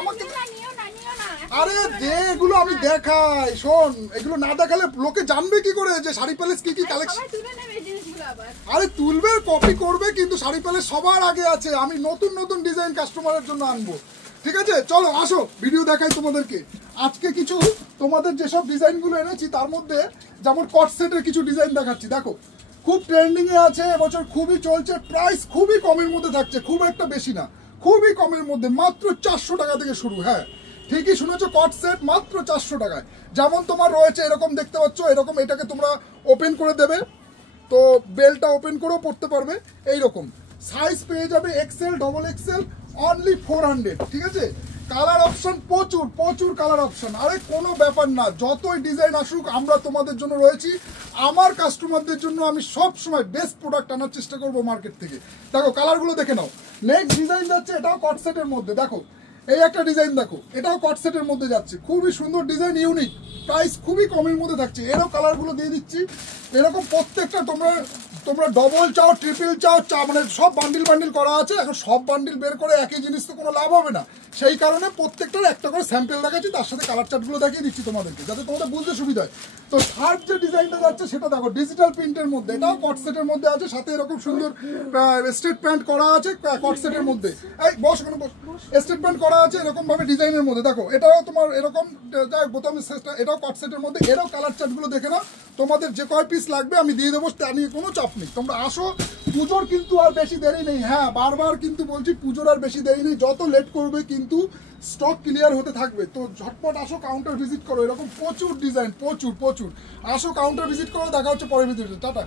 আমাকে আরে দে এগুলো আমি দেখাই শোন এগুলো না দেখালে লোকে জানবে কি করে যে শাড়ি প্যালেস কি কি কালেকশন আরে তুলবে কপি করবে কিন্তু শাড়ি প্যালেস সবার আগে আছে আমি নতুন নতুন ডিজাইন কাস্টমারের জন্য আনবো ঠিক আছে চলো আসো ভিডিও দেখাই তোমাদেরকে আজকে কিছু তোমাদের যেসব ডিজাইনগুলো এনেছি তার মধ্যে যেমন কট সেটের কিছু ডিজাইন দেখাচ্ছি দেখো খুব ট্রেন্ডিং এ আছে এবছর খুবই চলছে প্রাইস খুবই কমের মধ্যে থাকছে খুব একটা বেশি না খুবই কমের মধ্যে মাত্র 400 টাকা থেকে শুরু হ্যাঁ ঠিকই শুনেছো কট সেট মাত্র 400 টাকায় যেমন তোমার রয়েছে এরকম দেখতে পাচ্ছ এরকম এটাকে তোমরা ওপেন করে দেবে তো বেলটা ওপেন করেও পড়তে পারবে এইরকম সাইজ পেয়ে যাবে এক্সেল ডবল এক্সেল অনলি 400 ঠিক আছে কালার অপশন প্রচুর প্রচুর কালার অপশন আরে কোনো ব্যাপার না যতই ডিজাইন আসুক আমরা তোমাদের জন্য রয়েছি আমার কাস্টমারদের জন্য আমি সব সময় বেস্ট প্রোডাক্ট আনার চেষ্টা করব মার্কেট থেকে দেখো কালারগুলো দেখে নাও নেক্সট ডিজাইন যাচ্ছে এটাও কট সেটের মধ্যে দেখো এই একটা ডিজাইন দেখো এটাও কট সেটের মধ্যে যাচ্ছে খুবই সুন্দর ডিজাইন ইউনিক প্রাইস খুবই কমের মধ্যে থাকছে এরও কালারগুলো দিয়ে দিচ্ছি এরকম প্রত্যেকটা তোমরা ডবল চাও ট্রিপল চাও মানে সব বান্ডিল করা আছে এখন সব বান্ডিল বের করে একই জিনিস তো কোনো লাভ হবে না সেই কারণে প্রত্যেকটার একটা করে স্যাম্পল দেখাচ্ছি তার সাথে কালার চার্টগুলো দেখিয়ে দিচ্ছি তোমাদেরকে যাতে তোমাদের বুঝতে সুবিধা হয় তো থার্ড যে ডিজাইনটা যাচ্ছে সেটা দেখো ডিজিটাল প্রিন্টের মধ্যে এটাও কট সেটের মধ্যে আছে সাথে এরকম সুন্দর স্ট্রেট প্যান্ট করা আছে কট সেটের মধ্যে এই বস কোনো বস স্ট্রেট প্যান্ট করা আছে এরকম ভাবে ডিজাইনের মধ্যে দেখো এটাও তোমার এরকম বোতামের সেটটা এটাও কট সেটের মধ্যে এরও কালার চার্টগুলো দেখে নাও তোমাদের যে কয় পিস লাগবে আমি দিয়ে দেবো তা নিয়ে কোনো চাপ নেই তোমরা আসো পুজোর কিন্তু আর বেশি দেরি নেই হ্যাঁ বারবার কিন্তু বলছি পুজোর আর বেশি দেরি নেই যত লেট করবে কিন্তু স্টক ক্লিয়ার হতে থাকবে তো ঝটপট আসো কাউন্টার ভিজিট করো এরকম প্রচুর ডিজাইন প্রচুর আসো কাউন্টার ভিজিট করো দেখা হচ্ছে পরের ভিডিওতে টাটা